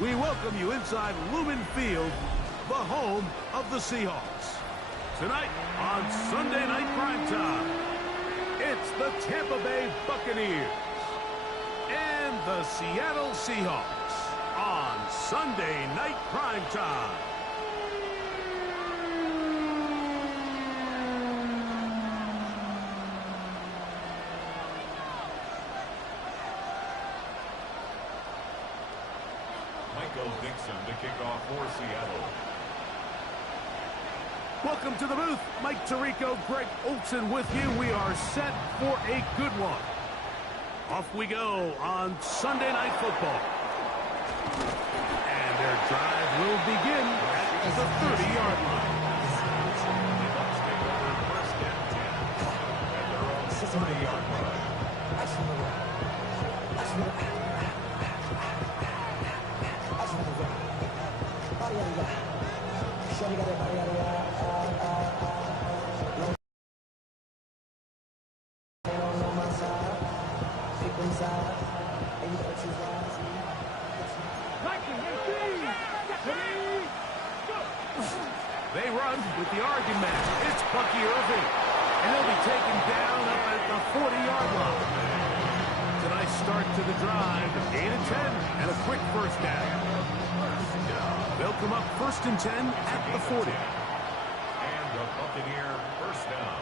We welcome you inside Lumen Field, the home of the Seahawks. Tonight on Sunday Night Primetime, it's the Tampa Bay Buccaneers and the Seattle Seahawks on Sunday Night Primetime. Dixon to kick off for Seattle. Welcome to the booth. Mike Tirico, Greg Olsen with you. We are set for a good one. Off we go on Sunday Night Football. And their drive will begin at the 30-yard line. First and 10 at their own 30-yard line. They run with the argument. It's Bucky Irving. And he'll be taken down up at the 40-yard line. Tonight's start to the drive, gain of 10, and a quick first down. They'll come up 1st and 10 at the 40. And the Buccaneer first down.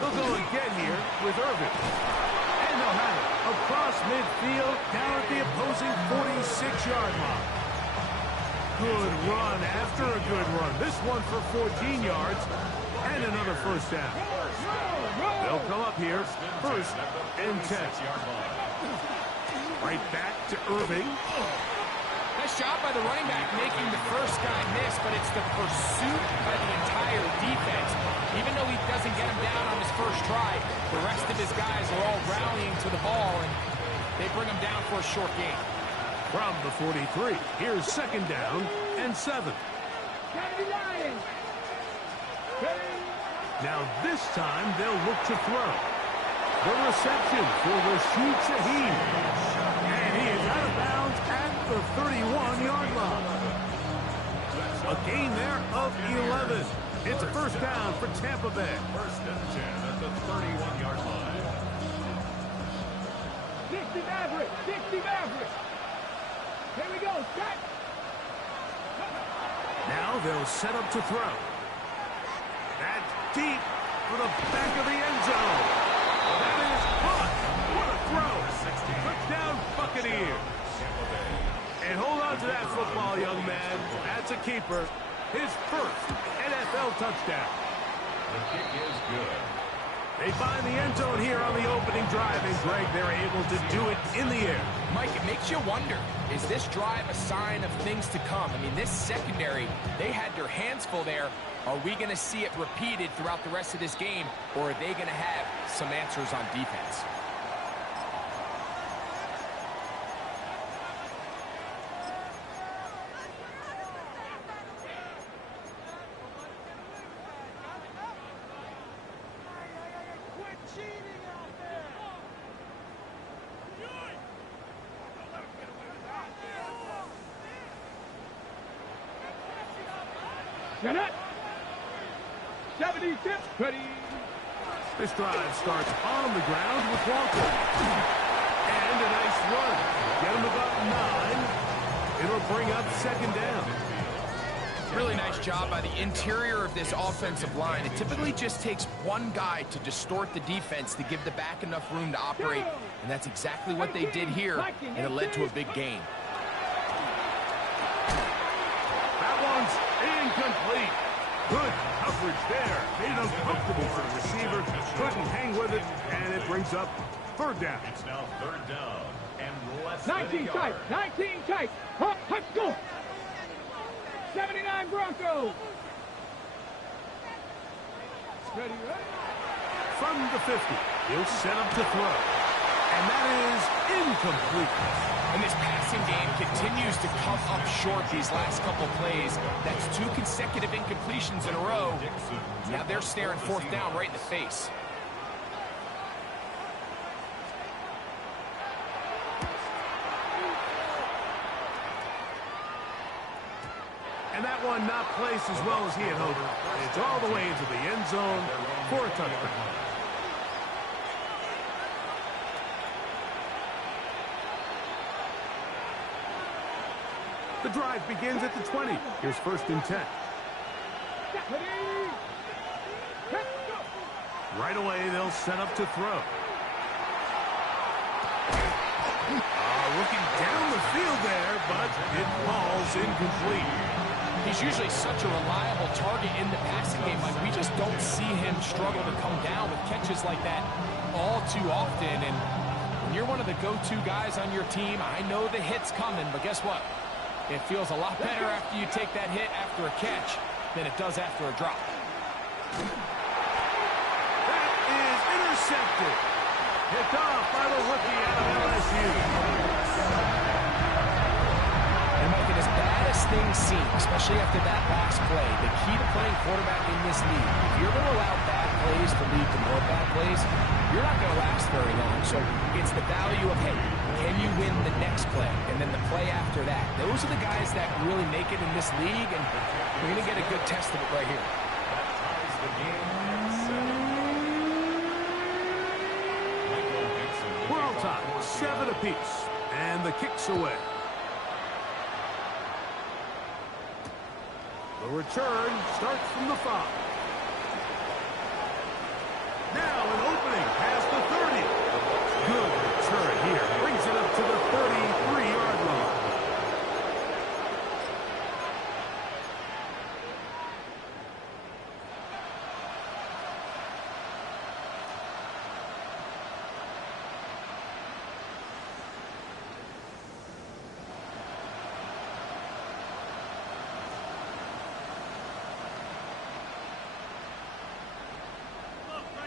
They'll go again here with Irving. And they'll have it across midfield down at the opposing 46-yard line. Good run after a good run. This one for 14 yards and another first down. They'll come up here 1st and 10. Right back to Irving. Nice job by the running back making the first guy miss, but it's the pursuit by the entire defense. Even though he doesn't get him down on his first try, the rest of his guys are all rallying to the ball, and they bring him down for a short gain. From the 43, here's 2nd down and 7. Now this time they'll look to throw. The reception for Rashid Shaheed. And he is out of bounds at the 31-yard line. A gain there of 11. It's a first down for Tampa Bay. 1st and 10 at the 31-yard line. 60 Maverick! 60 Maverick! Here we go, set! Now they'll set up to throw. That's deep for the back of the end zone. That is caught. What a throw. Touchdown Buccaneers. And hold on to that football, young man. That's a keeper. His first NFL touchdown. The kick is good. They find the end zone here on the opening drive, and Greg, they're able to do it in the air. Mike, it makes you wonder, is this drive a sign of things to come? I mean, this secondary, they had their hands full there. Are we going to see it repeated throughout the rest of this game, or are they going to have some answers on defense? Get it! 76, ready! This drive starts on the ground with Walker. And a nice run. Get him about 9. It'll bring up 2nd down. Really nice job by the interior of this offensive line. It typically just takes one guy to distort the defense to give the back enough room to operate, and that's exactly what they did here, and it led to a big gain. That one's incomplete. Good coverage there. Made it uncomfortable for the receiver. Couldn't hang with it, and it brings up 3rd down. It's now 3rd down and less 19 tight, 19 tight. Hop, hop, go. 79 Broncos. Ready, ready. From the 50, he'll set up to throw. And that is incomplete. And this passing game continues to come up short these last couple plays. That's 2 consecutive incompletions in a row. Now they're staring 4th down right in the face. one not placed as well as he had hoped. It's all the way into the end zone for a touchdown. The drive begins at the 20. Here's 1st and 10. Right away, they'll set up to throw. Looking down the field there, but it falls incomplete. He's usually such a reliable target in the passing game. Like, we just don't see him struggle to come down with catches like that all too often. And when you're one of the go-to guys on your team, I know the hit's coming, but guess what? It feels a lot better after you take that hit after a catch than it does after a drop. That is intercepted. Picked off by the rookie out of LSU. And Mike, as bad as things seem, especially after that last play, the key to playing quarterback in this league, if you're going to allow bad plays to lead to more bad plays, you're not going to last very long. So it's the value of, hey, can you win the next play? And then the play after that. Those are the guys that really make it in this league, and we're going to get a good test of it right here. We're all tied, 7 apiece, and the kick's away. The return starts from the 5. Now an opening past the 30. Good return here. Brings it up to the 33-yard line.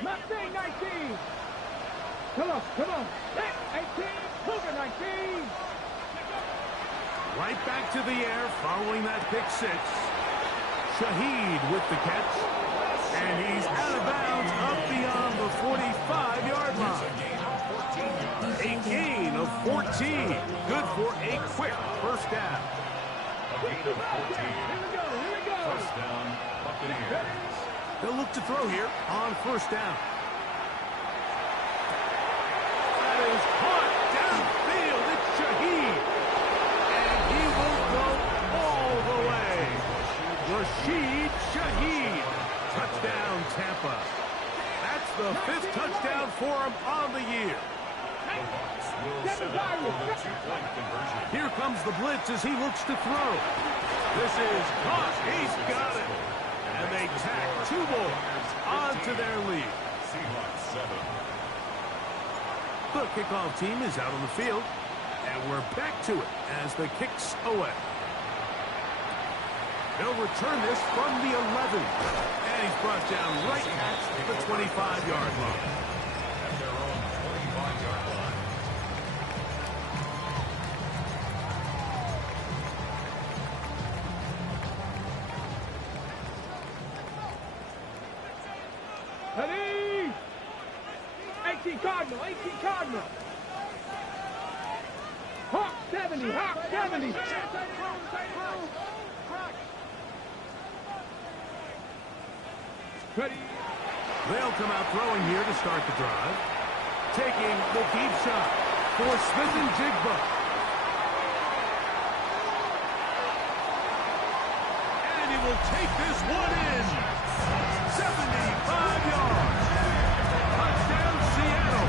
Mustang 19. Come on. 18. Cougar 19. Right back to the air following that pick 6. Shaheed with the catch. And he's out of bounds up beyond the 45-yard line. A gain of 14. Good for a quick first down. Here we go. First down, Buccaneers. They'll look to throw here on 1st down. That is caught downfield. It's Shaheed. And he will go all the way. Rashid Shaheed. Touchdown, Tampa. That's the 5th touchdown for him on the year. Will set up for the 2-point conversion. Here comes the blitz as he looks to throw. This is caught. He's got it. And they tack 2 more onto their lead. Seahawks 7. The kickoff team is out on the field. And we're back to it as the kick's away. They'll return this from the 11. And he's brought down right at the 25-yard line. At their own 25-yard line. Ready? 18 Cardinal. Hawk 70. Ready? They'll come out throwing here to start the drive. Taking the deep shot for Smith-Njigba. And he will take this one in. 75 yards. Touchdown, Seattle.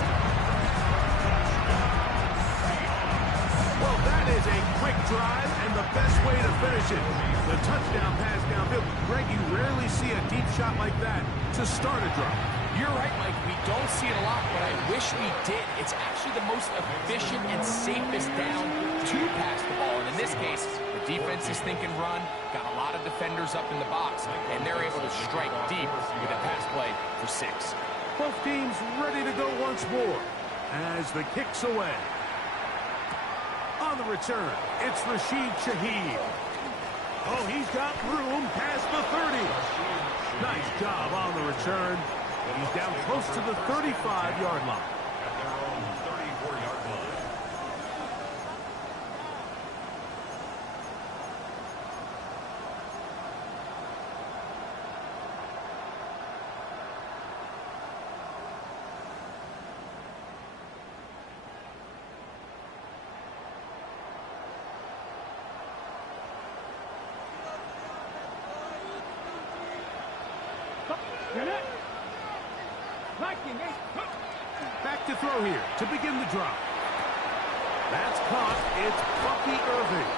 Well, that is a quick drive and the best way to finish it. The touchdown pass downfield. Greg, you rarely see a deep shot like that to start a drive. You're right, Mike. We don't see it a lot, but I wish we did. It's actually the most efficient and safest down to pass the ball. And in this case, the defense is thinking run, got a lot of defenders up in the box, and they're able to strike deep with a pass play for 6. Both teams ready to go once more as the kick's away. On the return, it's Rashid Shaheed. Oh, he's got room past the 30. Nice job on the return. He's down close to the 35-yard line. At their own 34-yard line. Blocking. Hey. Back to throw here to begin the drop. That's caught. It's Bucky Irving.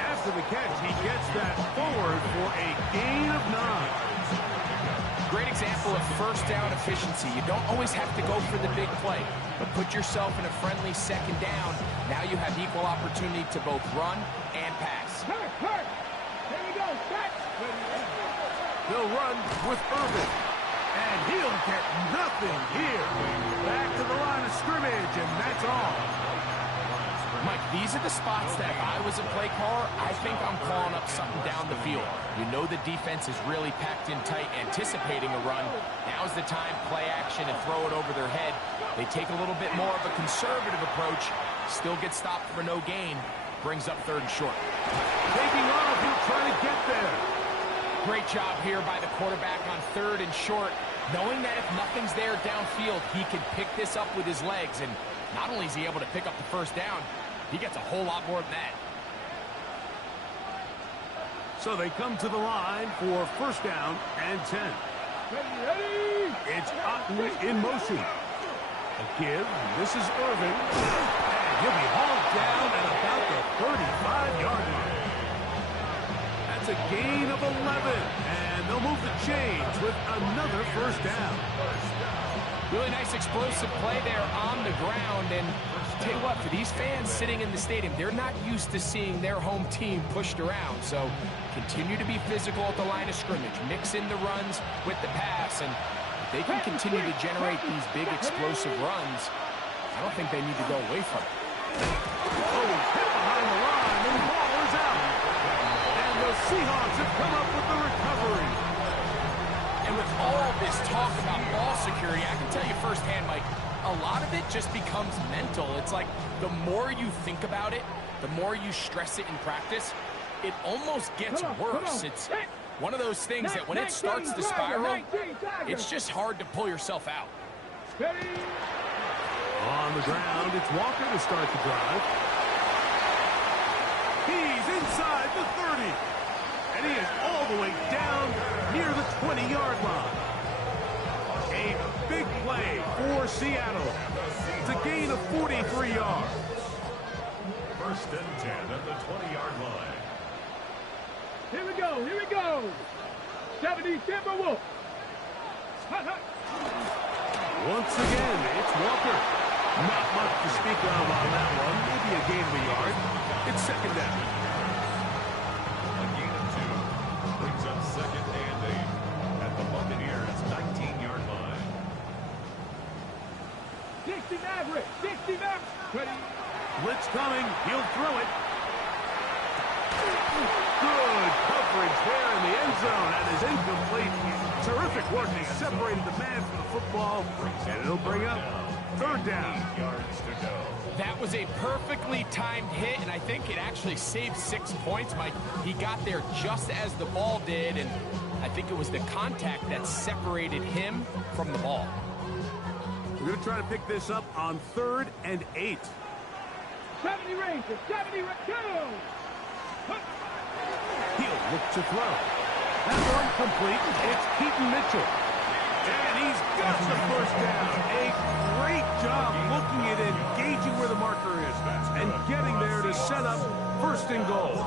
After the catch, he gets that forward for a gain of 9. Great example of first down efficiency. You don't always have to go for the big play, but put yourself in a friendly second down. Now you have equal opportunity to both run and pass. Hurt. Here we go. Catch. They'll run with Irving. And he'll get nothing here. Back to the line of scrimmage, and that's all. Mike, these are the spots that if I was a play caller, I think I'm calling up something down the field. You know the defense is really packed in tight, anticipating a run. Now's the time, play action and throw it over their head. They take a little bit more of a conservative approach, still get stopped for no gain, brings up 3rd and short. Taking off, he'll try to get there. Great job here by the quarterback on 3rd and short, knowing that if nothing's there downfield, he can pick this up with his legs. And not only is he able to pick up the first down, he gets a whole lot more than that. So they come to the line for 1st down and 10. Ready. It's Otten in motion. A give. This is Irving. And he'll be hauled down at about the 35-yard line. That's a gain of 11. And they'll move the chains with another 1st down. Really nice explosive play there on the ground. And tell you what, for these fans sitting in the stadium, they're not used to seeing their home team pushed around. So continue to be physical at the line of scrimmage. Mix in the runs with the pass. And if they can continue to generate these big explosive runs, I don't think they need to go away from it. Oh, he's hit behind the line, and the ball is out. And the Seahawks have come up with the recovery. And with all this talk about ball security, I can tell you firsthand, Mike, a lot of it just becomes mental. It's like the more you think about it, the more you stress it in practice, it almost gets worse. It's one of those things that when it starts to spiral, it's just hard to pull yourself out. On the ground, it's Walker to start the drive. He's inside the 30. And he is all the way down near the 20-yard line. A big play for Seattle. It's a gain of 43 yards. 1st and 10 at the 20-yard line. Here we go. 70 Timberwolves. Once again, it's Walker. Not much to speak of on that one. Maybe a gain of a yard. It's 2nd down. A gain of 2 brings up 2nd and 8 at the Buccaneers' 19-yard line. 60 Maverick. Ready. Blitz coming. He'll throw it. Good coverage there in the end zone. That is incomplete. Terrific work. He separated the man from the football. And it'll bring up 3rd down. 8 yards to go. That was a perfectly timed hit, and I think it actually saved 6 points, Mike. He got there just as the ball did, and I think it was the contact that separated him from the ball. We're going to try to pick this up on 3rd and 8. 70 Rangers. 70 Rangers. He'll look to throw. That one complete. It's Keaton Mitchell. And he's got the 1st down. A great job looking at engaging where the marker is and getting there to set up 1st and goal.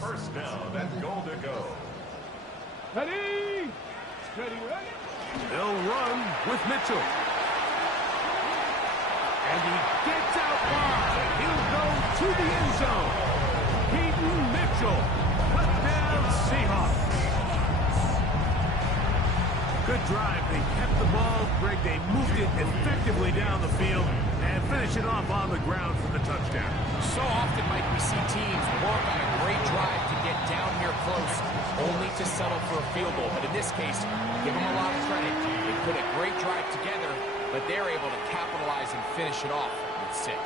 1st down and goal to go. Ready. They'll run with Mitchell. And he gets out wide. He'll go to the end zone. Keaton Mitchell. Touchdown Seahawks. Good drive. They kept the ball. Greg, they moved it effectively down the field and finish it off on the ground for the touchdown. So often, Mike, we see teams work on a great drive to get down here close, only to settle for a field goal. But in this case, give them a lot of credit. They put a great drive together, but they're able to capitalize and finish it off with 6.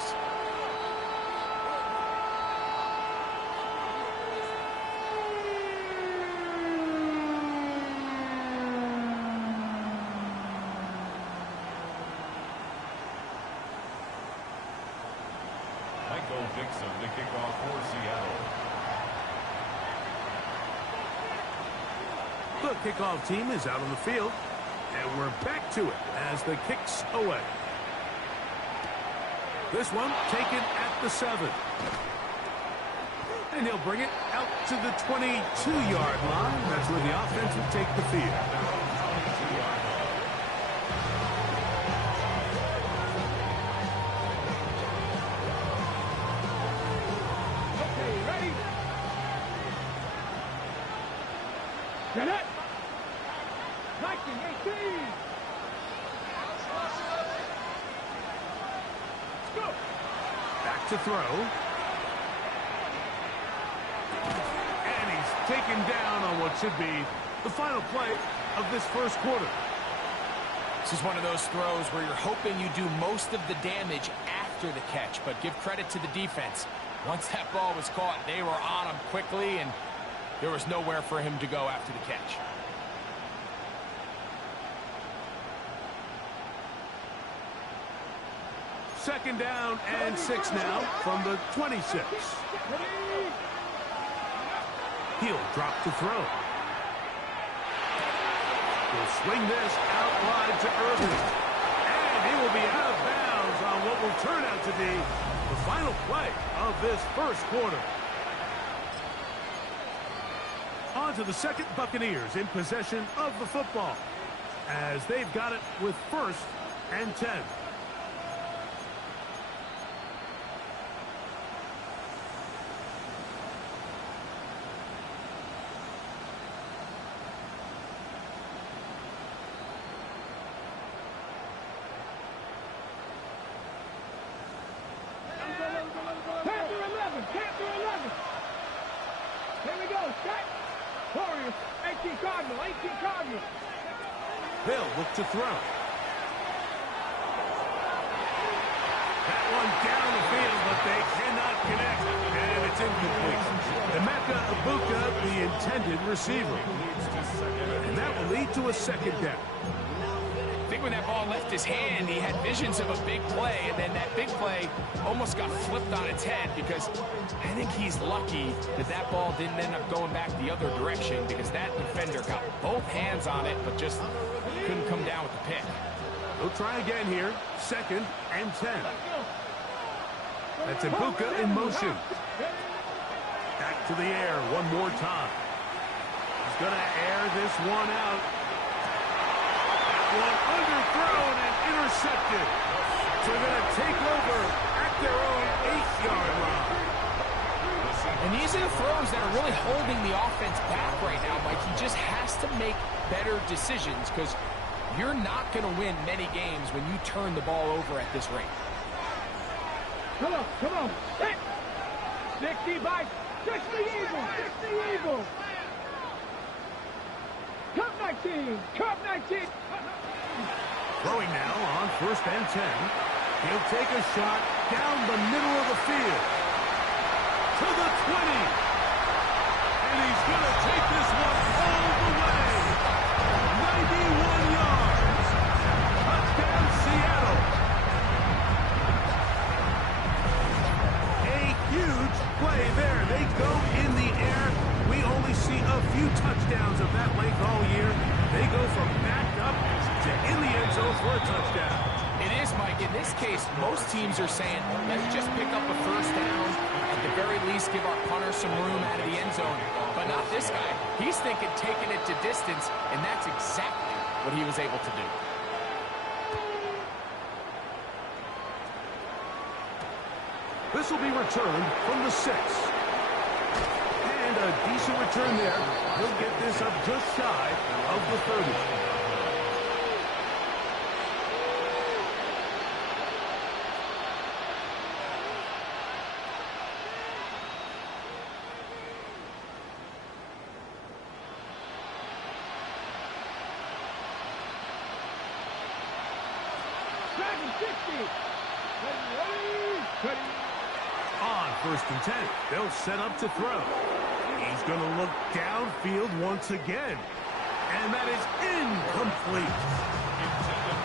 Michael Dixon to kick off for Seattle. The kickoff team is out on the field. And we're back to it as the kick's away. This one taken at the 7. And he'll bring it out to the 22-yard line. That's where the offense will take the field. Okay, ready? Get it! 1918! Let's go! Back to throw. And he's taken down on what should be the final play of this first quarter. This is one of those throws where you're hoping you do most of the damage after the catch, but give credit to the defense. Once that ball was caught, they were on him quickly, and there was nowhere for him to go after the catch. Second down and 6 now from the 26. He'll drop to throw. He'll swing this out wide to Irvin. And he will be out of bounds on what will turn out to be the final play of this first quarter. On to the second. Buccaneers in possession of the football as they've got it with 1st and 10. Panther 11. Here we go, set. Warriors, 18 Cardinal, 18 Cardinal. They'll look to throw. That one down the field, but they cannot connect. And it's incomplete. Emeka Egbuka, the intended receiver. And that will lead to a second down. I think when that ball left his hand, he had visions of a big play, and then that big play almost got flipped on its head because I think he's lucky that that ball didn't end up going back the other direction because that defender got both hands on it but just couldn't come down with the pick. They'll try again here. 2nd and 10. That's Egbuka in motion. Back to the air one more time. He's going to air this one out. One underthrown and intercepted. So they're going to take over at their own 8-yard line. And these are the throws that are really holding the offense back right now, Mike. He just has to make better decisions because you're not going to win many games when you turn the ball over at this rate. Come on. Hit. 60 by 60 Eagles. 60 Eagles. Cup 19. Cup 19. Throwing now on 1st and 10. He'll take a shot down the middle of the field. To the 20. And he's going to take this one all the way. 91 yards. Touchdown, Seattle. A huge play there. They go in the air. We only see a few touchdowns of that length all year. They go from back up to in the end zone for a touchdown. It is, Mike. In this case, most teams are saying, let's just pick up a 1st down. At the very least, give our punter some room out of the end zone. But not this guy. He's thinking taking it to distance, and that's exactly what he was able to do. This will be returned from the 6. And a decent return there. He'll get this up just shy of the 30. Dragon 60. Ready. On 1st and 10, they'll set up to throw. He's going to look downfield once again. And that is incomplete.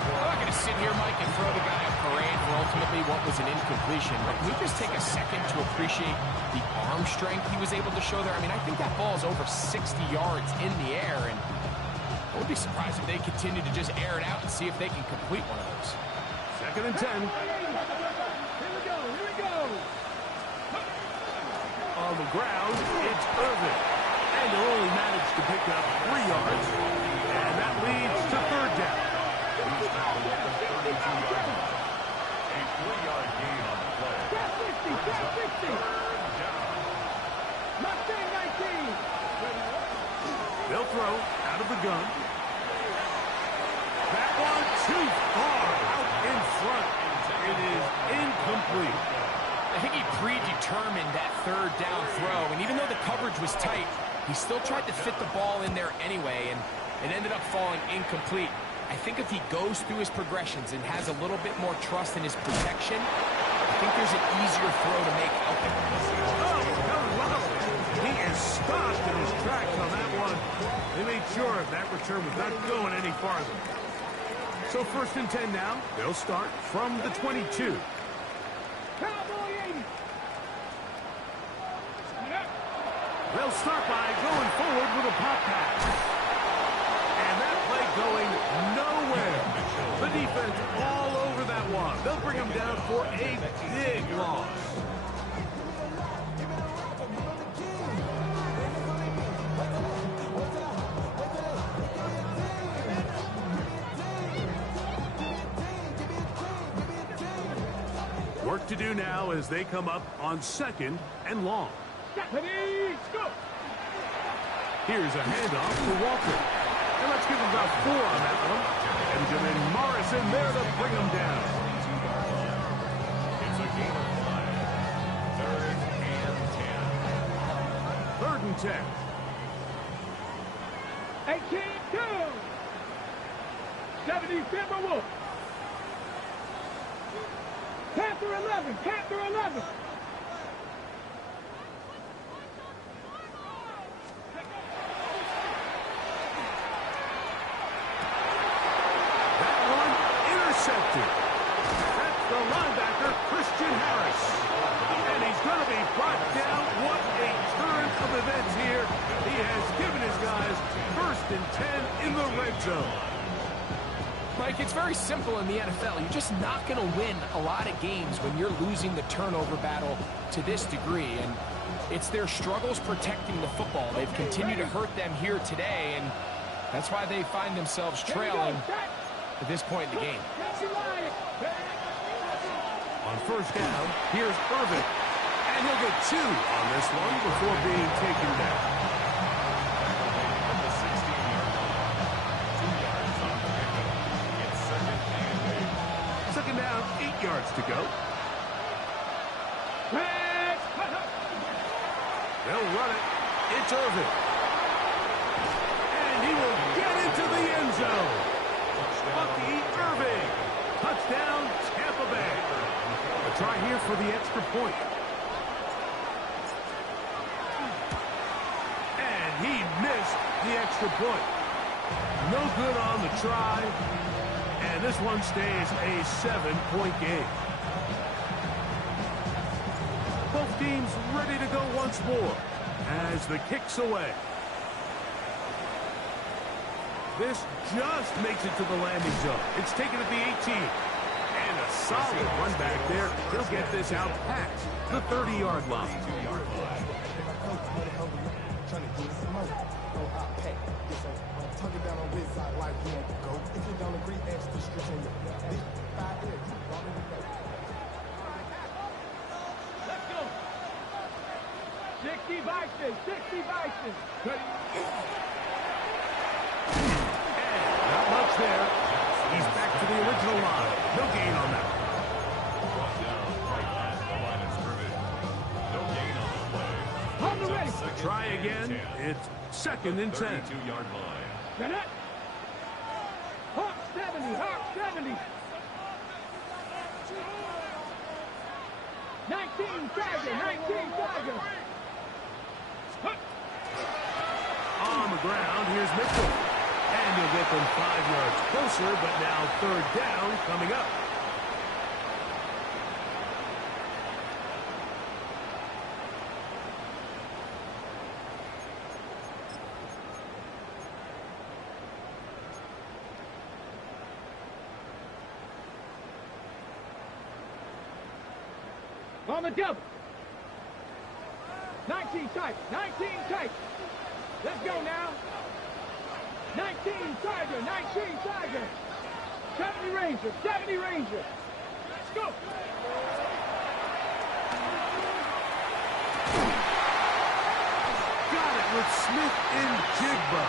I'm not going to sit here, Mike, and throw the guy a parade for ultimately what was an incompletion. But can we just take a second to appreciate the arm strength he was able to show there? I mean, I think that ball is over 60 yards in the air. And wouldn't be surprised if they continue to just air it out and see if they can complete one of those. 2nd and 10. Here we go, here we go. On the ground, it's Irvin. And he'll only manage to pick up 3 yards. And that leads to 3rd down. He's tackled at the 32-yard line. A 3-yard gain on the play. Got 60, got 60. 3rd down. Mustang 19. They'll throw out of the gun. That one too far out in front. It is incomplete. I think he predetermined that 3rd down throw, and even though the coverage was tight, he still tried to fit the ball in there anyway, and it ended up falling incomplete. I think if he goes through his progressions and has a little bit more trust in his protection, I think there's an easier throw to make out there. Oh, hello. He is stopped in his tracks on that one. They made sure that return was not going any farther. So 1st and 10 now. They'll start from the 22. Cowboy 80. They'll start by going forward with a pop pass. And that play going nowhere. The defense all over that one. They'll bring him down for a big loss. Work to do now as they come up on 2nd and long. Japanese, go. Here's a handoff for Walker. And let's give him about 4 on that one. Benjamin Morrison there to bring him down. It's a gain of 5. 3rd and 10. 3rd and 10. 18-2. 70 Timberwolves. Panther 11, Panther 11. That one intercepted. That's the linebacker, Christian Harris. And he's going to be brought down. What a turn of events here. He has given his guys 1st and 10 in the red zone. Mike, it's very simple in the NFL. You're just not going to win a lot of games when you're losing the turnover battle to this degree. And it's their struggles protecting the football. They've continued to hurt them here today, and that's why they find themselves trailing at this point in the game. On 1st down, here's Irvin. And he'll get 2 on this one before being taken down. From the 16-yard line. 2 yards on the pickup. It's 2nd and 8. 2nd down, 8 yards to go. They'll run it. It's Irvin. And he will get into the end zone. Bucky Irving. Touchdown, Tampa Bay. A try here for the extra point. And he missed the extra point. No good on the try. And this one stays a 7-point game. Both teams ready to go once more as the kick's away. This just makes it to the landing zone. It's taken at the 18. And a solid run back there. He'll get this out past the 30-yard line. Let's go. 60 Bison, 60 Bison. Not much there. He's back to the original line. No gain on that. Brought down right at the line of scrimmage. No gain on the play. On the ready. Try again. It's 2nd and 10. 32-yard line. Get it. Hawk 70, Hawk 70. 19 Tiger, 19 Tiger. On the ground, here's Mitchell. And he'll get them 5 yards closer, but now 3rd down coming up. on the double. 19 tight. 19 tight. Let's go now. 19 Tiger. 19 Tiger. 70 Ranger. 70 Ranger. Let's go. Got it with Smith in Jigba.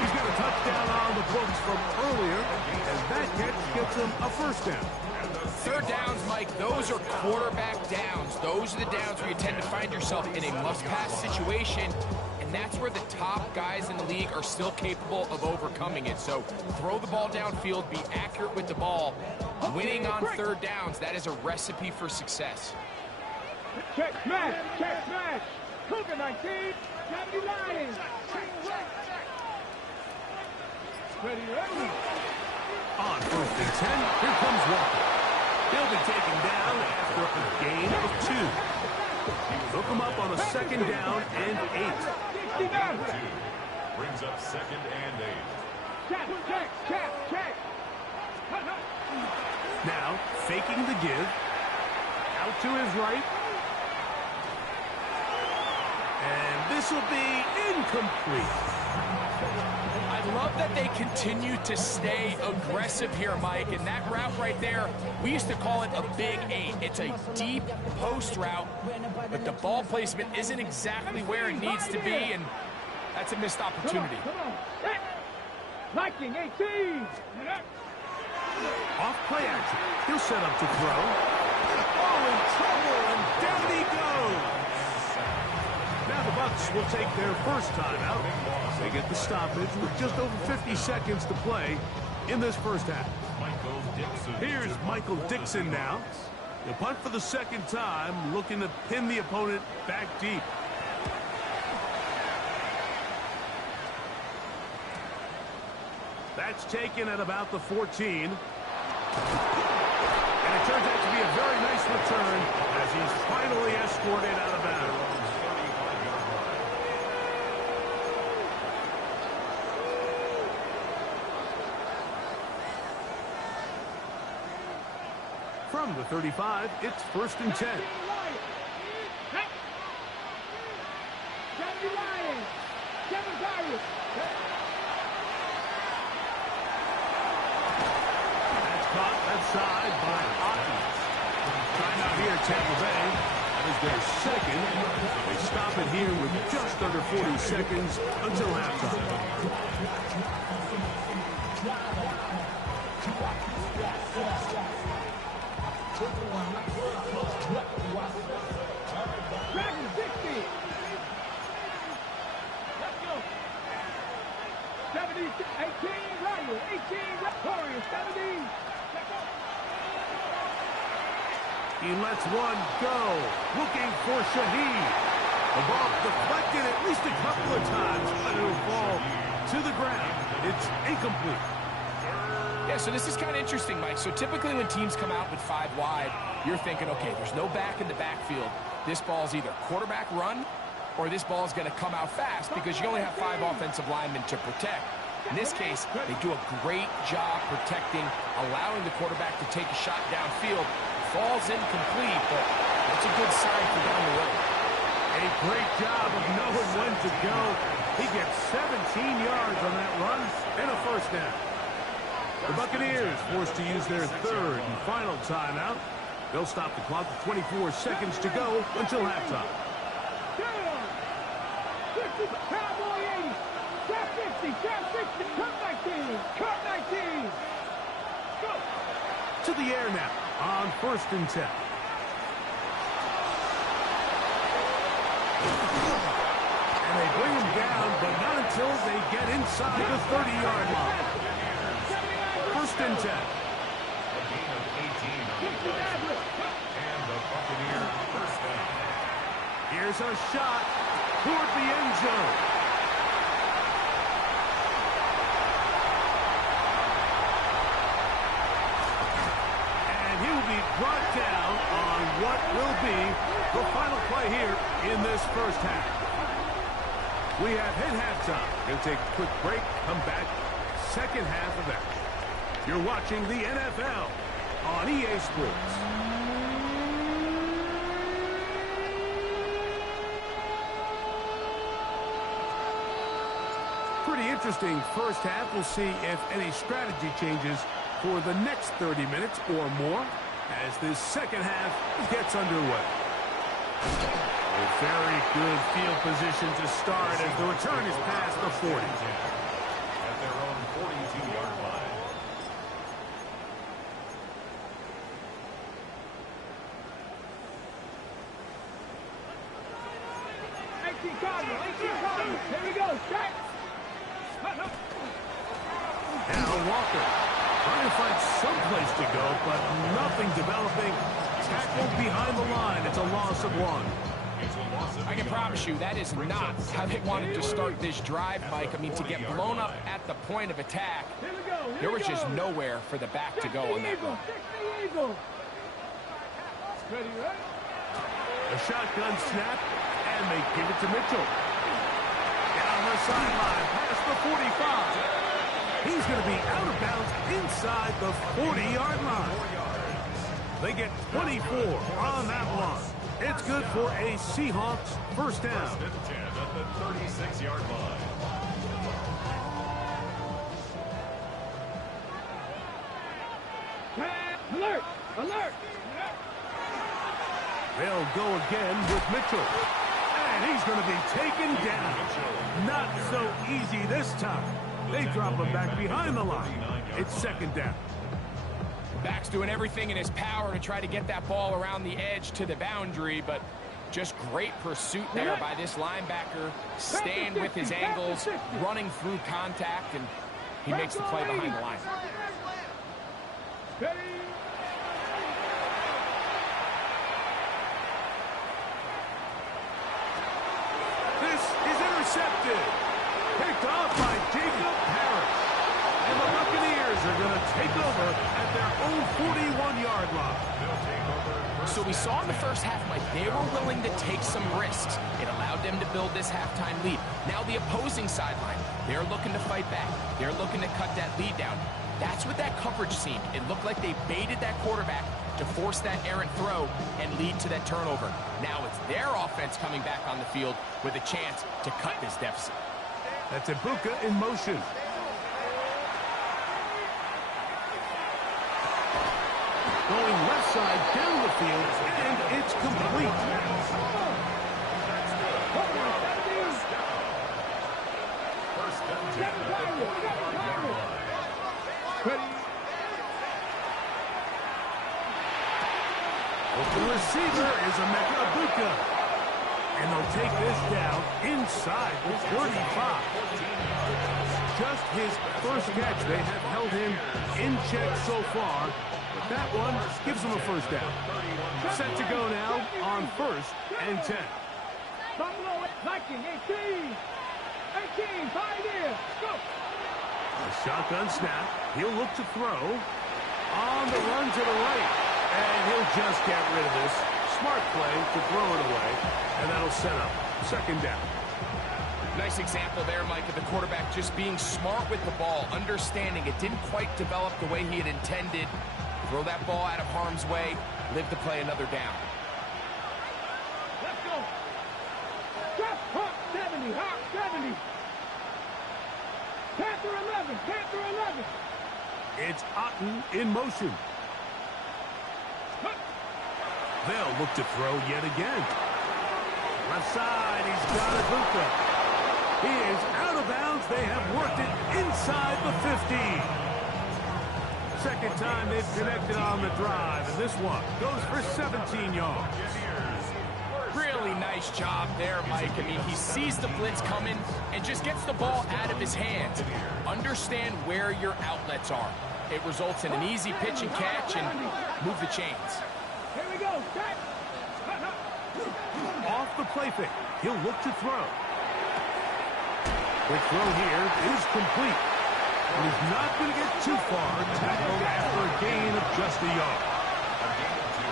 He's got a touchdown on the books from earlier, and that catch gets him a first down. Third downs, Mike, those are quarterback downs. Those are the downs where you tend to find yourself in a must-pass situation, and that's where the top guys in the league are still capable of overcoming it. So throw the ball downfield, be accurate with the ball. Winning on third downs, that is a recipe for success. Check smash. Check smash. Cougar 19. 70 Lions. Ready, ready. On first and 10, here comes Walker. He'll be taken down after a gain of 2. Hook him up on a second down and 8. 69. Brings up second and 8. Check. Now, faking the give. Out to his right. And this will be incomplete. I love that they continue to stay aggressive here, Mike, and that route right there, we used to call it a big 8. It's a deep post route, but the ball placement isn't exactly where it needs to be, and that's a missed opportunity. Come on. Viking 18. Off play action. He'll set up to throw. Oh, in trouble, and down he goes. Now the Bucs will take their first timeout. They get the stoppage with just over 50 seconds to play in this first half. Here's Michael Dixon now. He'll punt for the second time, looking to pin the opponent back deep. That's taken at about the 14. And it turns out to be a very nice return as he's finally escorted out of bounds. From the 35, it's first and 10. 70 Lions. 7 Tigers. That's caught that side by Hawkins. Time out here, Tampa Bay. That is their second. They stop it here with just under 40 seconds until halftime. Dragon 60. Let's go. 70, 18 Rider. 18 Warriors. 70. Let's go. He lets one go. Looking for Shaheed. The ball deflected at least a couple of times, but it'll fall to the ground. It's incomplete. Yeah, so this is kind of interesting, Mike. So typically when teams come out with 5 wide, you're thinking, okay, there's no back in the backfield. This ball's either quarterback run or this ball's going to come out fast because you only have 5 offensive linemen to protect. In this case, they do a great job protecting, allowing the quarterback to take a shot downfield. Falls incomplete, but that's a good sign for down the road. A great job of knowing when to go. He gets 17 yards on that run and a first down. The Buccaneers forced to use their third and final timeout. They'll stop the clock with 24 seconds to go until halftime. Cowboy 80. Trap 50. Trap 60. Cut 19. Cut 19. Go. To the air now on first and 10. And they bring him down, but not until they get inside the 30-yard line. First and 10. A gain of 18 on the play. And the Buccaneer first down. Here's a shot toward the end zone. And he will be brought down on what will be the final play here in this first half. We have hit halftime. We'll take a quick break, come back, second half of action. You're watching the NFL on EA Sports. interesting first half. We'll see if any strategy changes for the next 30 minutes or more as this second half gets underway. A very good field position to start as the return is past the 40. At their own 42-yard line. Here we go. Strike. Now Walker trying to find some place to go, but nothing developing. Tackled behind the line. It's a loss of 1. I can promise you that is not how they wanted to start this drive, Mike. I mean, to get blown up at the point of attack, there was just nowhere for the back to go on that run. A shotgun snap, and they give it to Mitchell. Down the sideline, past the 45. He's going to be out of bounds inside the 40-yard line. They get 24 on that one. It's good for a Seahawks first down. First and 10 at the 36-yard line. Alert! Alert! They'll go again with Mitchell. And he's going to be taken down. Not so easy this time. They drop him back behind the line. It's second down. Back's doing everything in his power to try to get that ball around the edge to the boundary, but just great pursuit there by this linebacker, staying with his angles, running through contact, and he makes the play behind the line. This is intercepted. Picked off by Jacob Harris. And the Buccaneers are going to take over at their own 41-yard line. So we saw in the first half, Mike, they were willing to take some risks. It allowed them to build this halftime lead. Now the opposing sideline, they're looking to fight back. They're looking to cut that lead down. That's what that coverage seemed. It looked like they baited that quarterback to force that errant throw and lead to that turnover. Now it's their offense coming back on the field with a chance to cut this deficit. That's Ibuka in motion. Going left side down the field, and it's complete. First and 10 at the 41-yard line. The receiver is Emeka Ibuka. And they'll take this down inside the 35. Just his first catch. They have held him in check so far. But that one gives them a first down. Set to go now on first and 10. Buffalo Viking 18. 18, 5 years. Go. A shotgun snap. He'll look to throw. On the run to the right. And he'll just get rid of this. Smart play to throw it away. And that'll set up second down. Nice example there, Mike, of the quarterback just being smart with the ball, understanding it didn't quite develop the way he had intended. Throw that ball out of harm's way, live to play another down. Let's go. Just Hawk 70, Hawk 70. Panther 11, Panther 11. It's Otten in motion. They'll look to throw yet again. Left side, he's got Ibuka. He is out of bounds. They have worked it inside the 15. Second time they've connected on the drive, and this one goes for 17 yards. Really nice job there, Mike. I mean, he sees the blitz coming and just gets the ball out of his hands. Understand where your outlets are. It results in an easy pitch and catch and move the chains. Here we go. Back. Off the play fake. He'll look to throw. Quick throw here is complete. And he's not going to get too far. Tackled after a gain of just a yard. A gain of 2.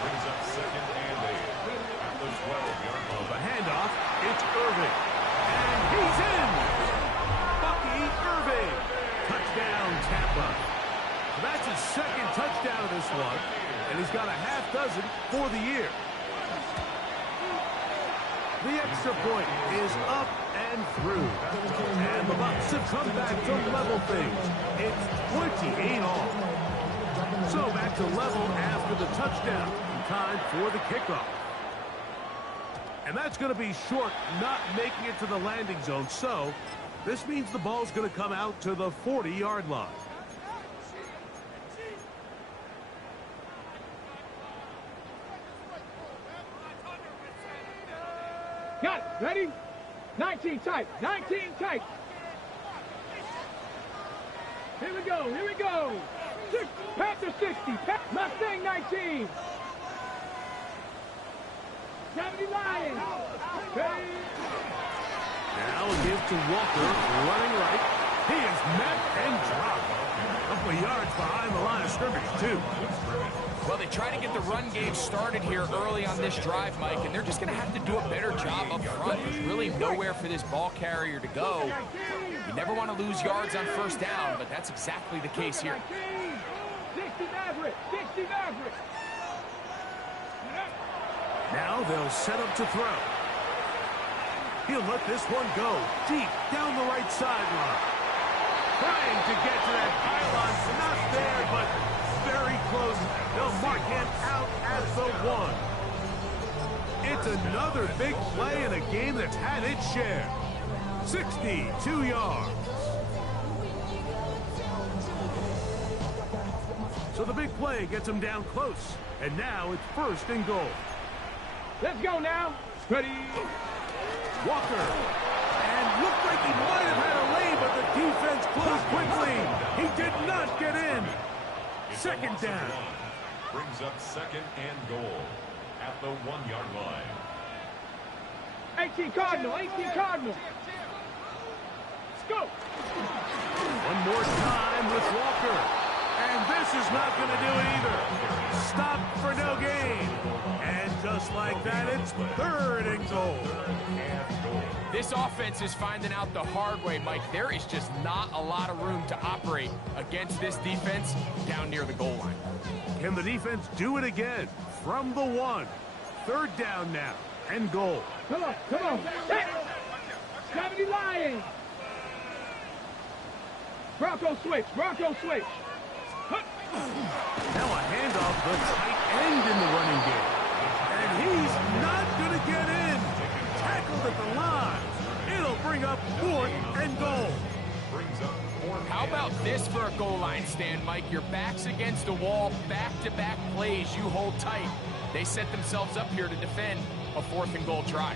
Brings up second and 8 at the 12-yard line. The handoff, it's Irving. And he's in! Bucky Irving. Touchdown, Tampa. That's his second touchdown of this one. And he's got a half dozen for the year. The extra point is up and through. And the Bucs have come back to level things. It's 28 all. So back to level after the touchdown. Time for the kickoff. And that's going to be short, not making it to the landing zone. So this means the ball's going to come out to the 40-yard line. Got it. Ready? 19 tight. 19 tight. Here we go. Here we go. Panther 60. Mustang 19. 70 Lions. Ready? Now a give to Walker, running right. He is met and dropped. A couple of yards behind the line of scrimmage, too. Well, they try to get the run game started here early on this drive, Mike, and they're just going to have to do a better job up front. There's really nowhere for this ball carrier to go. You never want to lose yards on first down, but that's exactly the case here. 60 Maverick. 60 Maverick. Now they'll set up to throw. He'll let this one go deep down the right sideline. Trying to get to that pylon. Not there, but very close. They'll mark him out at the 1. It's another big play in a game that's had its share. 62 yards. So the big play gets him down close. And now it's 1st and goal. Let's go now. Ready? Walker. And looked like he might have had a lane, but the defense closed quickly. He did not get in. 2nd down. Brings up 2nd and goal at the 1-yard line. 18 Cardinal. 18 Cardinal. Let's go. One more time with Walker. And this is not going to do it either. Stop for no gain. And just like that, it's 3rd and goal. This offense is finding out the hard way, Mike. There is just not a lot of room to operate against this defense down near the goal line. Can the defense do it again? From the 1. 3rd down now. And goal. Come on. Come on. 70 Lions. Bronco switch. Bronco switch. Now a handoff the tight end in the running game. And he's not going to get in. Tackled at the line. It'll bring up 4th and goal. How about this for a goal line stand, Mike? Your back's against the wall, back-to-back plays you hold tight. They set themselves up here to defend a 4th and goal try.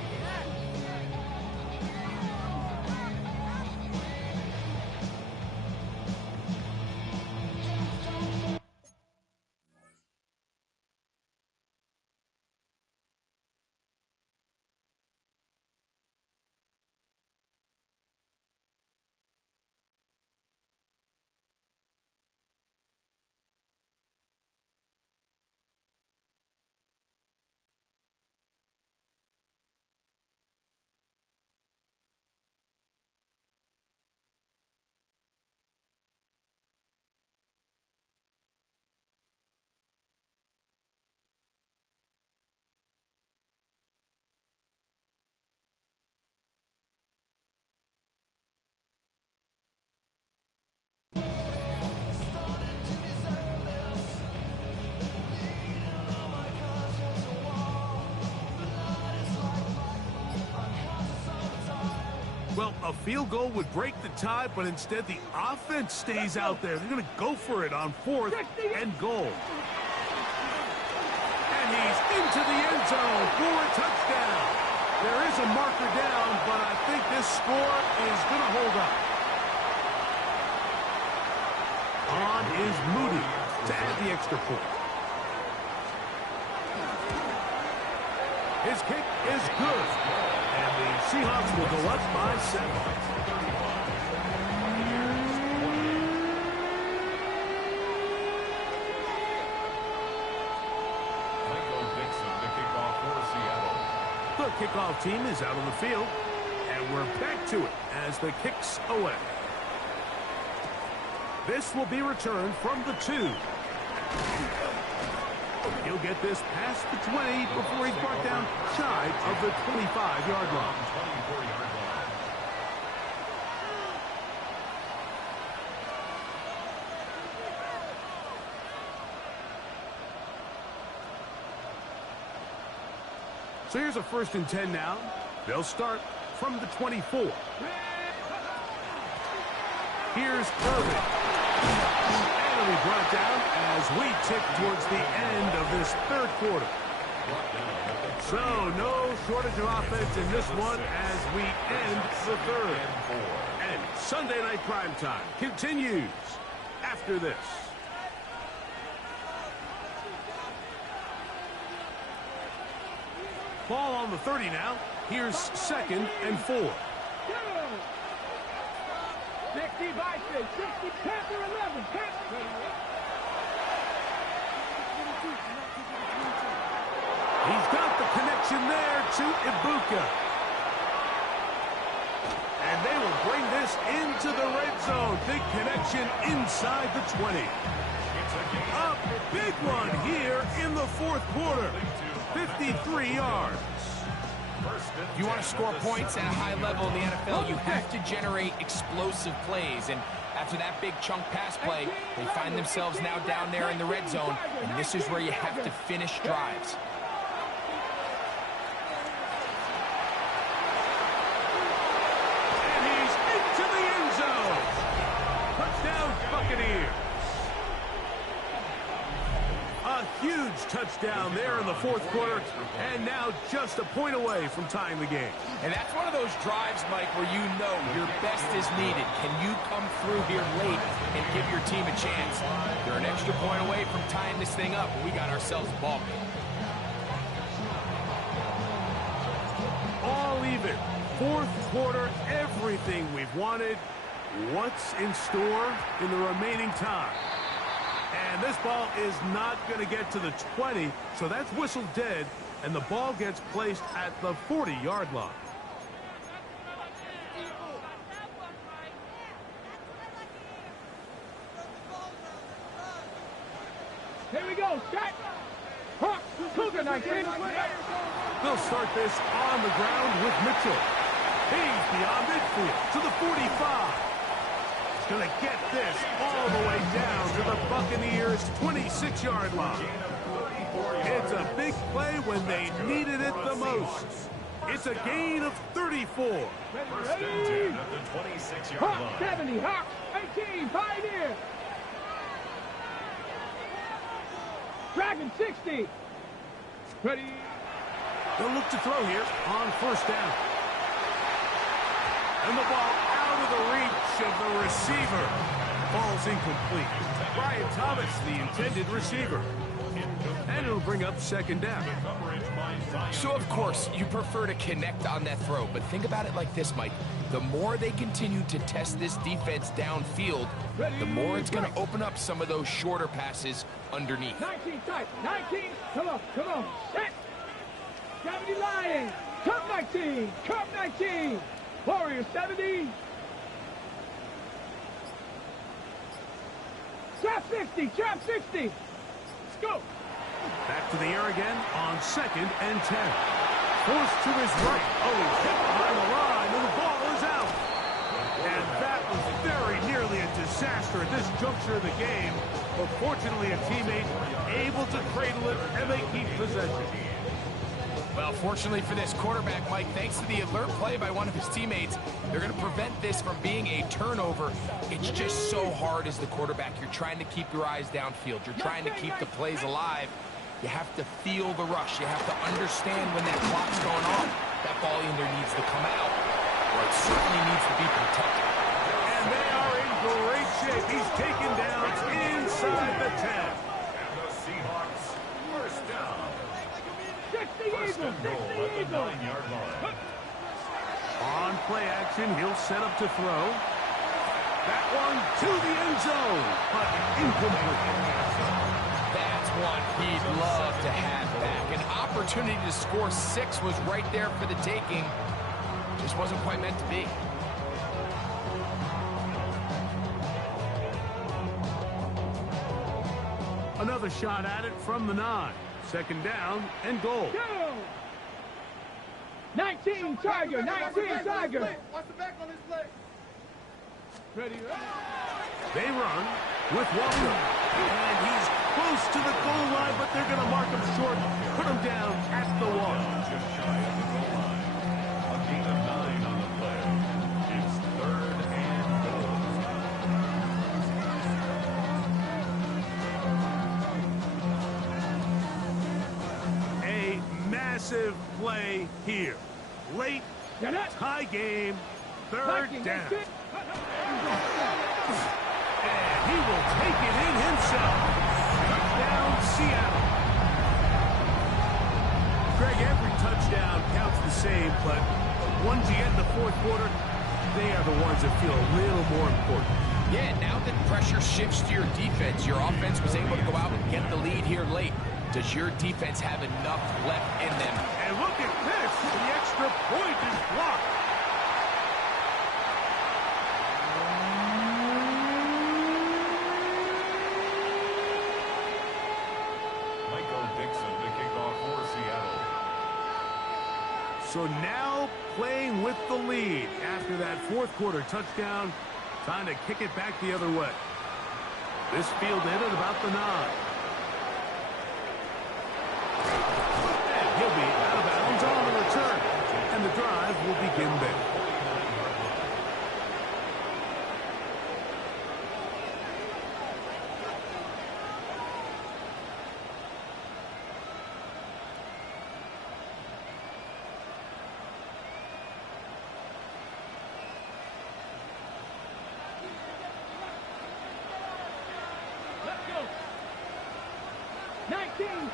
Well, a field goal would break the tie, but instead the offense stays out there. They're going to go for it on 4th and goal. And he's into the end zone for a touchdown. There is a marker down, but I think this score is going to hold up. On is Moody to add the extra point. His kick is good. And the Seahawks will go up by 7. Michael Dixon to kick off for Seattle. The kickoff team is out on the field. And we're back to it as the kick's away. This will be returned from the 2. He'll get this past the 20 before he's brought down shy of the 25-yard line. So here's a 1st and 10 now. They'll start from the 24. Here's Irvin. And it'll be brought down as we tick towards the end of this 3rd quarter. So no shortage of offense in this one as we end the 3rd. And Sunday Night Primetime continues after this. Ball on the 30 now. Here's 2nd and 4. 60 Vikings, 60 Panther 11. He's got the connection there to Ibuka. And they will bring this into the red zone. Big connection inside the 20. A big one here in the 4th quarter. 53 yards. If you want to score points at a high level in the NFL, you have to generate explosive plays. And after that big chunk pass play, they find themselves now down there in the red zone. And this is where you have to finish drives. And he's into the end zone. Touchdown, Buccaneers. A huge touchdown there in the 4th quarter, and now just a point away from tying the game. And that's one of those drives, Mike, where you know your best is needed. Can you come through here late and give your team a chance? They're an extra point away from tying this thing up, and we got ourselves a ball game. All even. 4th quarter, everything we've wanted. What's in store in the remaining time? And this ball is not going to get to the 20, so that's whistled dead, and the ball gets placed at the 40-yard line. Here we go, set. Hawk, Cougar 19. They'll start this on the ground with Mitchell. He's beyond midfield to the 45. He's going to get this all the way down to the Buccaneers' 26-yard line. It's a big play when they needed it the most. It's a gain of 34. First and 10 at the 26-yard Hawk line. 70, Hawk 18, Pioneer. Dragon 60. Ready. They'll look to throw here on 1st down. And the ball out of the reach of the receiver. Ball's incomplete. Brian Thomas, the intended receiver. And it'll bring up 2nd down. So, of course, you prefer to connect on that throw, but think about it like this, Mike. The more they continue to test this defense downfield, the more it's going to open up some of those shorter passes underneath. 19 tight, 19. Come on, set. 70 Lions. Come 19, come 19. Warrior 70. Trap 60, trap 60. Let's go. Back to the air again on 2nd and 10. Forced to his right. Oh, he's hit behind the line, and the ball is out. And that was very nearly a disaster at this juncture of the game. But fortunately, a teammate able to cradle it, and they keep possession. Well, fortunately for this quarterback, Mike, thanks to the alert play by one of his teammates, they're going to prevent this from being a turnover. It's just so hard as the quarterback. You're trying to keep your eyes downfield. You're trying to keep the plays alive. You have to feel the rush. You have to understand when that clock's going on. That ball either needs to come out, or it certainly needs to be protected. And they are in great shape. He's taken down inside the 10. And the Seahawks, first down. 60 Eagles, 60 Eagles. 9-yard line. On play action, he'll set up to throw. That one to the end zone, but incomplete. That's one he'd love to have back. An opportunity to score 6 was right there for the taking. Just wasn't quite meant to be. Another shot at it from the 9. 2nd down and goal. Go. 19 Tiger, 19 Tiger. Watch the back on this play. Ready. They run with Walker. And he's close to the goal line, but they're going to mark him short, put him down at the 1. Defensive play here. Late, tie game, third down. And he will take it in himself. Touchdown, Seattle. Greg, every touchdown counts the same, but the ones you get in the fourth quarter, they are the ones that feel a little more important. Yeah, now that pressure shifts to your defense, your offense was able to go out and get the lead here late. Does your defense have enough left in them? And look at this. The extra point is blocked. Michael Dixon, the kickoff for Seattle. So now playing with the lead after that fourth quarter touchdown. Time to kick it back the other way. This field in at about the 9. And he'll be out of bounds on the return. And the drive will begin there.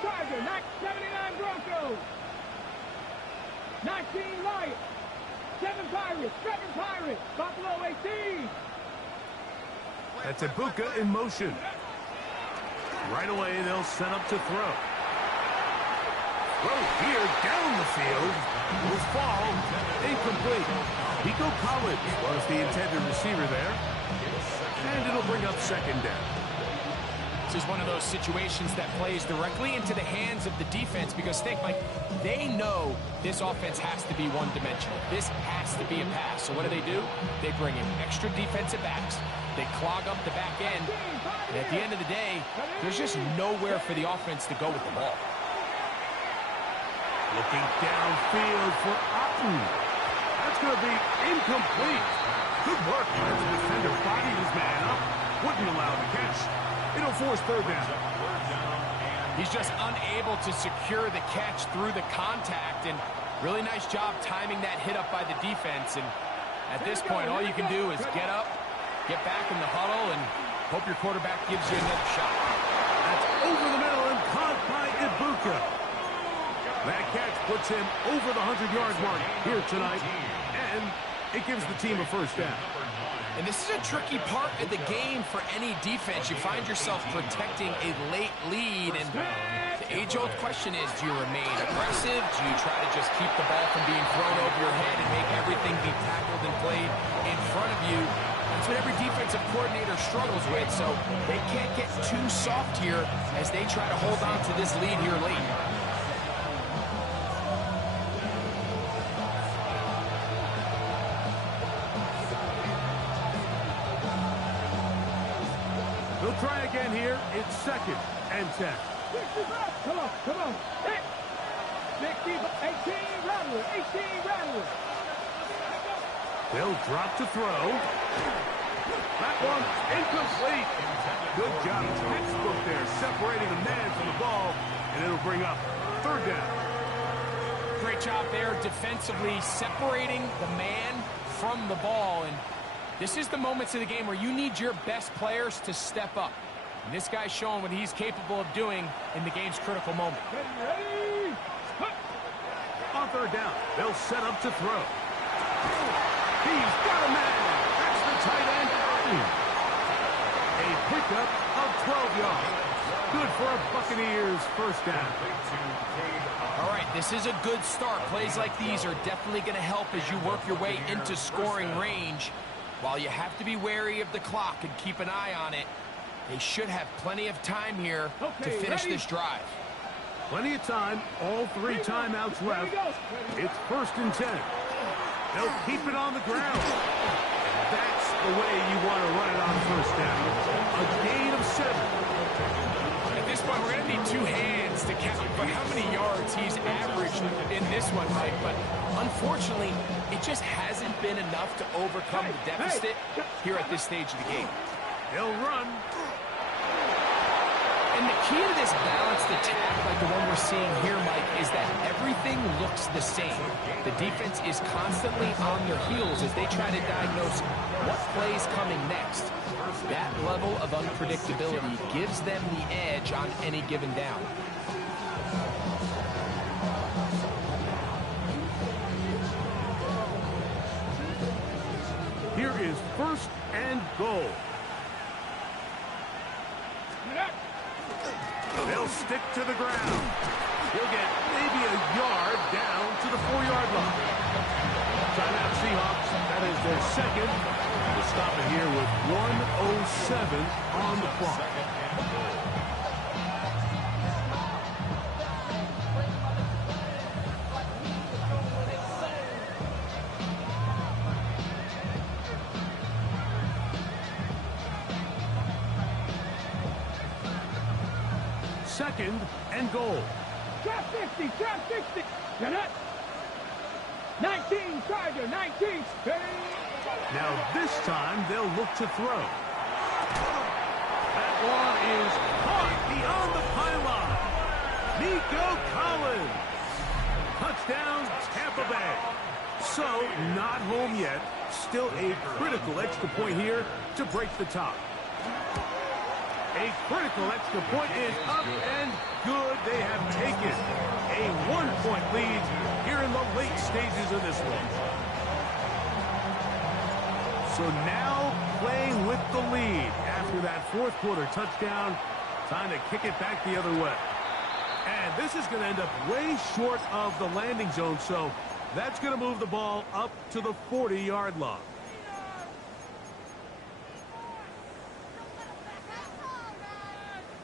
Charger, 79 Broncos. 19 Lions. 7 Pirates. Buffalo 18. That's Ibuka in motion. Right away, they'll set up to throw. Throw here down the field. Will fall. Incomplete. Nico Collins was the intended receiver there. And it'll bring up second down. This is one of those situations that plays directly into the hands of the defense because think, Mike, they know this offense has to be one-dimensional. This has to be a pass. So what do? They bring in extra defensive backs. They clog up the back end. And at the end of the day, there's just nowhere for the offense to go with the ball. Looking downfield for Otten. That's going to be incomplete. Good work as the defender bodied his man up. Wouldn't allow the catch. It'll force third down. He's just unable to secure the catch through the contact, and really nice job timing that hit up by the defense. And at this point, all you can do is get up, get back in the huddle, and hope your quarterback gives you another shot. That's over the middle and caught by Ibuka. That catch puts him over the 100-yard mark here tonight, and it gives the team a first down. And this is a tricky part of the game for any defense. You find yourself protecting a late lead, and the age-old question is, do you remain aggressive? Do you try to just keep the ball from being thrown over your head and make everything be tackled and played in front of you? That's what every defensive coordinator struggles with, so they can't get too soft here as they try to hold on to this lead here late. They'll try again here. It's 2nd and 10. Come on. 18 Rattler. They'll drop to throw. That one incomplete. Good job, textbook there, separating the man from the ball, and it'll bring up third down. Great job there defensively separating the man from the ball, and this is the moments of the game where you need your best players to step up. And this guy's showing what he's capable of doing in the game's critical moment. Ready. On third down, they'll set up to throw. He's got a man. That's the tight end. A pickup of 12 yards. Good for a Buccaneers first down. All right, this is a good start. Plays like these are definitely going to help as you work your way into scoring range. While you have to be wary of the clock and keep an eye on it, they should have plenty of time here to finish this drive. Plenty of time. All 3 timeouts left. It's 1st and 10. They'll keep it on the ground. That's the way you want to run it on first down. A gain of 7. At this point, we're going to need 2 hands to count for how many yards he's averaged in this one, Mike. But unfortunately, it just hasn't been enough to overcome the deficit here at this stage of the game. They'll run. And the key to this balanced attack, like the one we're seeing here, Mike, is that everything looks the same. The defense is constantly on their heels as they try to diagnose what play's coming next. That level of unpredictability gives them the edge on any given down. Here is 1st and goal. They'll stick to the ground. He'll get maybe a yard down to the 4-yard line. Timeout Seahawks. That is their second. We'll stop it here with 1:07 on the clock. Second and goal. Trap 60, trap 60. Get up. 19, Tiger, 19. Now this time they'll look to throw. That one is caught beyond the pylon. Nico Collins. Touchdown, Tampa Bay. So, not home yet. Still a critical extra point here to break the tie. A critical extra point is up and good. They have taken a 1-point lead here in the late stages of this one. So now playing with the lead after that 4th quarter touchdown. Time to kick it back the other way. And this is going to end up way short of the landing zone. So that's going to move the ball up to the 40-yard line.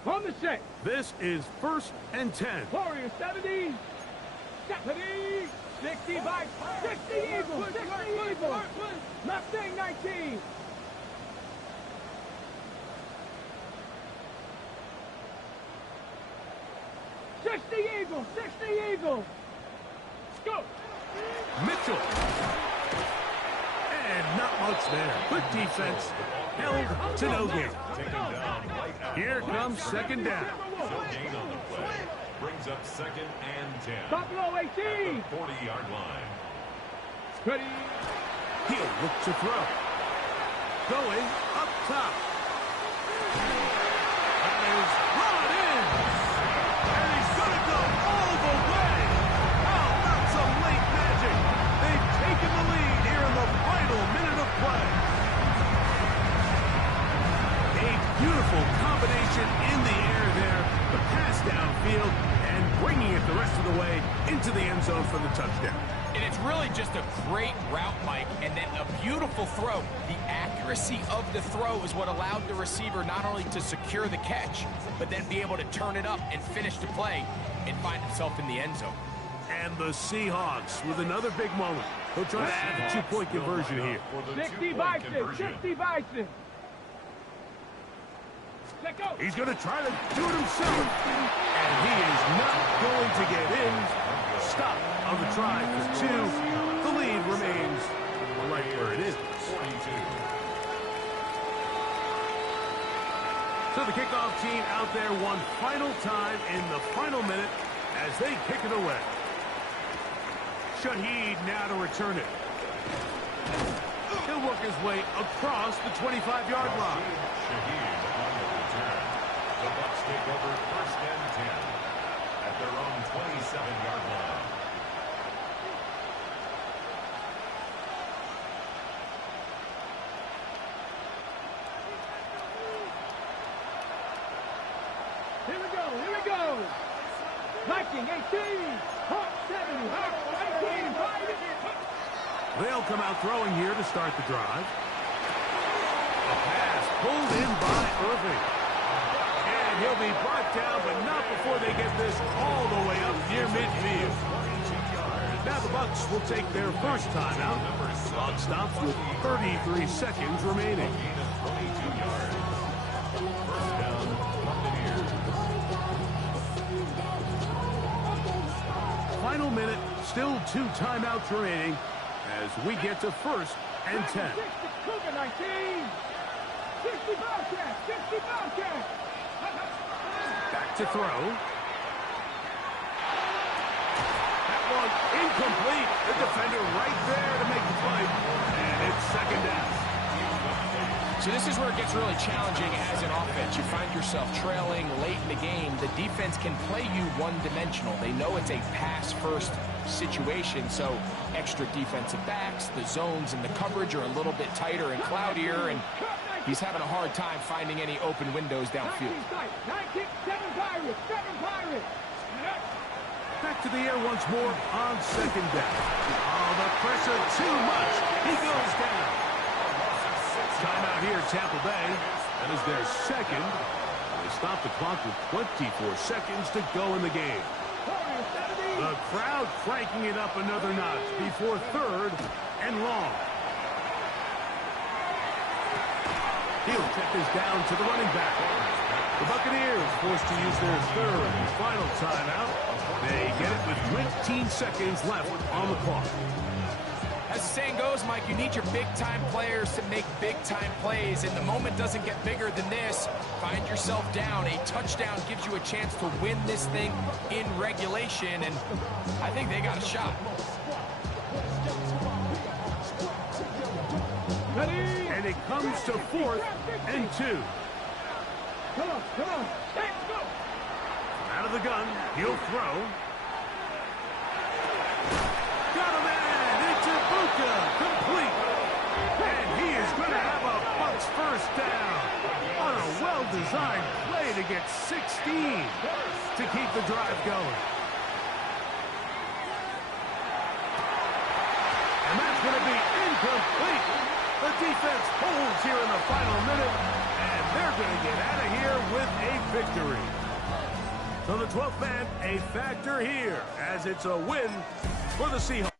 On the set. This is 1st and 10. Warrior 70. 70. 60 by 60 Eagles. 60 Eagles. Mustang 19. Eagles. 60 Eagles. Let's go. Mitchell. And not much there. Good defense. Held to no gain. Here comes 2nd down. So gain on the play. Brings up 2nd and 10. Buffalo 18. At the 40-yard line. Ready. He'll look to throw. Going up top. That is brought in. And he's going to go all the way. How about some late magic? They've taken the lead here in the final minute of play. A beautiful combination in the air there. The pass downfield and bringing it the rest of the way into the end zone for the touchdown. And it's really just a great route, Mike, and then a beautiful throw. The accuracy of the throw is what allowed the receiver not only to secure the catch, but then be able to turn it up and finish the play and find himself in the end zone. And the Seahawks with another big moment. They'll try to add the 2-point conversion here. 60 Bison. 60 Bison. Let go. He's going to try to do it himself. And he is not going to get in. Stop on the try for 2. The lead remains right where it is. 42. So the kickoff team out there one final time in the final minute as they kick it away. Shaheed now to return it. He'll work his way across the 25-yard line. Shaheed on the return. The Bucs take over 1st and 10 at their own 27-yard line. Here we go. Viking 18. Hawk 70. Hawk 18. They'll come out throwing here to start the drive. A pass pulled in by Irving. And he'll be brought down, but not before they get this all the way up near midfield. Now the Bucs will take their first timeout. Clock stops with 33 seconds remaining. Gain of 22 yards. First down, Buccaneers. Final minute, still 2 timeouts remaining as we get to 1st and 10. 60 Cougar 19. 60 Bobcat. 60 Bobcat. to throw. That one incomplete. The defender right there to make the play. And it's second down. So this is where it gets really challenging as an offense. You find yourself trailing late in the game. The defense can play you one-dimensional. They know it's a pass-first situation, so extra defensive backs, the zones and the coverage are a little bit tighter and cloudier, and he's having a hard time finding any open windows downfield. 7 Pirates. Back to the air once more on second down. Oh, the pressure too much. He goes down. Timeout here, Tampa Bay. That is their second. They stop the clock with 24 seconds to go in the game. The crowd cranking it up another notch before third and long. He'll check this down to the running back. The Buccaneers forced to use their third and final timeout. They get it with 19 seconds left on the clock. As the saying goes, Mike, you need your big-time players to make big-time plays, and the moment doesn't get bigger than this. Find yourself down. A touchdown gives you a chance to win this thing in regulation, and I think they got a shot. And it comes to 4th and 2. Come on. Let's go. Out of the gun, he'll throw. Got him in. It's Ibuka, complete. And he is going to have a Bucs first down on a well-designed play to get 16 to keep the drive going. And that's going to be incomplete. The defense holds here in the final minute, and they're going to get out of here with a victory. So the 12th man, a factor here, as it's a win for the Seahawks.